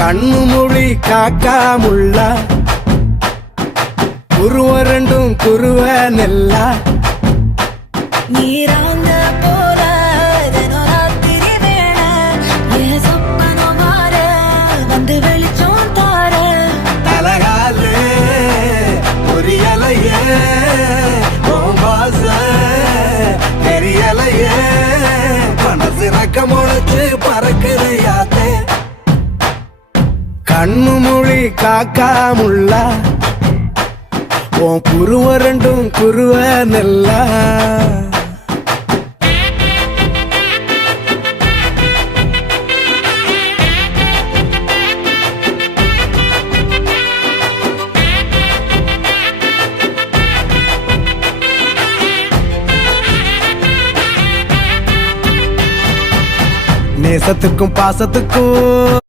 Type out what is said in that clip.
கண்ணு மொழி காக்காமுள்ள குருவ ரெண்டும் குருவ நெல்லா நீராங்க போல தினராத்திரி வேண என் சொப்பனம் மாற வந்து வெளிச்சம் தார தலகாலே பொரியலையே ஓம்பாச தெரியலையே மனசு ரக்க முளைச்சு பறக்குறையாத்தே கண்ணு மொழி காக்காமுள்ள உன் குருவ ரெண்டும் குருவ நெல்லா நேசத்துக்கும் பாசத்துக்கும்